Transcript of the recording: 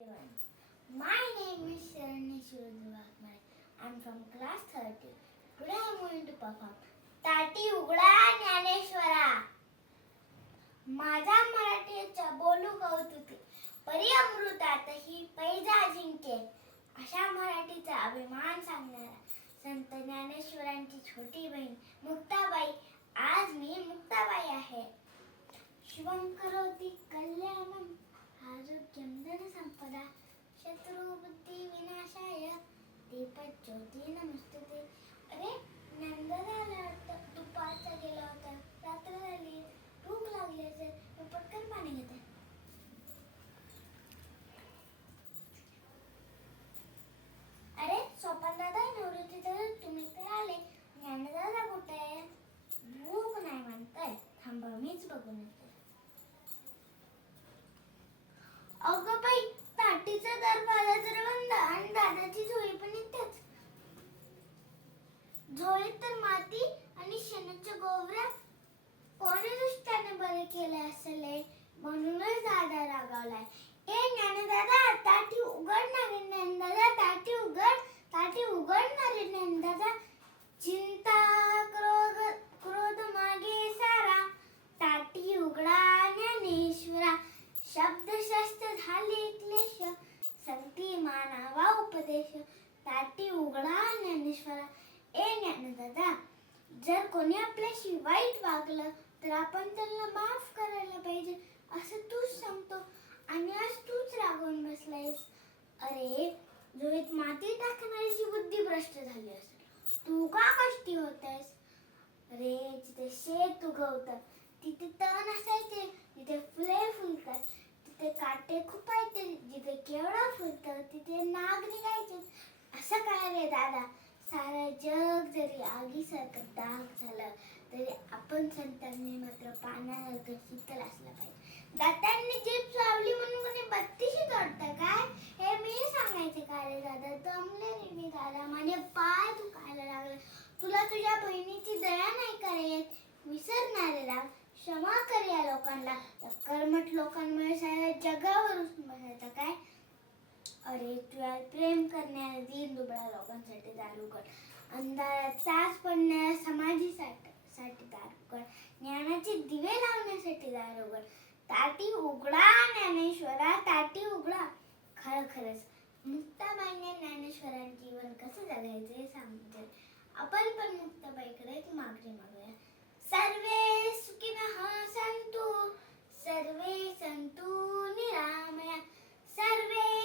everyone. My name is Sharani Shurudvagmare. I'm from class 30. Today I'm going to perform ताटी उघडा ज्ञानेश्वरा. माझा मराठीचा बोलू कौतुके परी अमृतातही पैजा अजिंक्य. अशा मराठीचा अभिमान सांगणारा संत ज्ञानेश्वरांची छोटी बहीण मुक्ताबाई. आज मी मुक्ताबाई आहे. शुभं करोति कल्याणं आरोग्यं धनसंपदा शत्रुबुद्धी विनाशाय दीपज्योती नमस्तुते. अरे नंदनाला दुपारचा गेला होता, रात्र झाली, भूक लागली असेल, मी पटकन पाणी घेते. अरे सोपान दादा, नवरीची तर तुम्ही तर आले, ज्ञानदादा कुठे आहे? भूक नाही म्हणताय, थांबा मीच बघून येते. अगं बाई, ताटीचा दरवाजा जर बंद आणि दादाची झोळी पण इथेच. झोळीत तर माती आणि शेणाच्या गोवऱ्या. कोणी दुष्टाने बरे केले असेल, म्हणूनच दादा रागावलाय. ए ज्ञानदादा, ताटी उघडणारे ज्ञानदादा, ताटी उघड, ताटी उघडणारे ज्ञानदादा. चिंता क्रोध मागे सारा, ताटी उघडा ज्ञानेश्वरा. शब्दशास्त्र झाले क्लेश, संगती मानावा उपदेश. ताटी उघडा ज्ञानेश्वरा. ए ज्ञानदादा, जर कोणी आपल्याशी वाईट वागलं तर आपण त्यांना माफ करायला पाहिजे असं तूच सांगतो, आणि आज तूच रागवून बसलायस. अरे झोळीत माती टाकणारीची बुद्धी भ्रष्ट झाली असेल, तू का कष्टी होतेस? अरे जिथे शेत उगवतं तिथे तण असायचे, जिथे फुले फुलतात तिथे काटे खुपायचे, जिथे केवढा फुलतं तिथे नाग निघायचे. असं काय रे दादा? सारं जग जरी आगीसारखं दाग झालं तरी आपण संतांनी मात्र पाण्यासारखं शीतल असलं पाहिजे. दातांनी जीभ चावली म्हणून कोणी बत्तीशी तोडतं काय? हे मी सांगायचे का रे दादा? दमले रे मी दादा, माझे पाय दुखायला लागले. तुला तुझ्या बहिणीची दया नाही करेत, विसरणारे राग. क्षमा कर या लोकांना, या कर्मठ लोकांमुळे साऱ्या जगावर बसायचं काय? अरे तुझ्यावर प्रेम करणाऱ्या दीन दुबळ्या लोकांसाठी दार उघड, अंधारात सास पडणाऱ्या समाधीसाठी दार उघड, ज्ञानाचे दिवे लावण्यासाठी दार उघड. ताटी उघडा ज्ञानेश्वरा, ताटी उघडा. खरंच मुक्ताबाईने ज्ञानेश्वरांचे जीवन कसं जगायचं हे सांगितले. आपण पण मुक्ताबाईकडे एक मागणी मागूया. सर्वे सुखिनः सन्तु, सर्वे सन्तु निरामया, सर्वे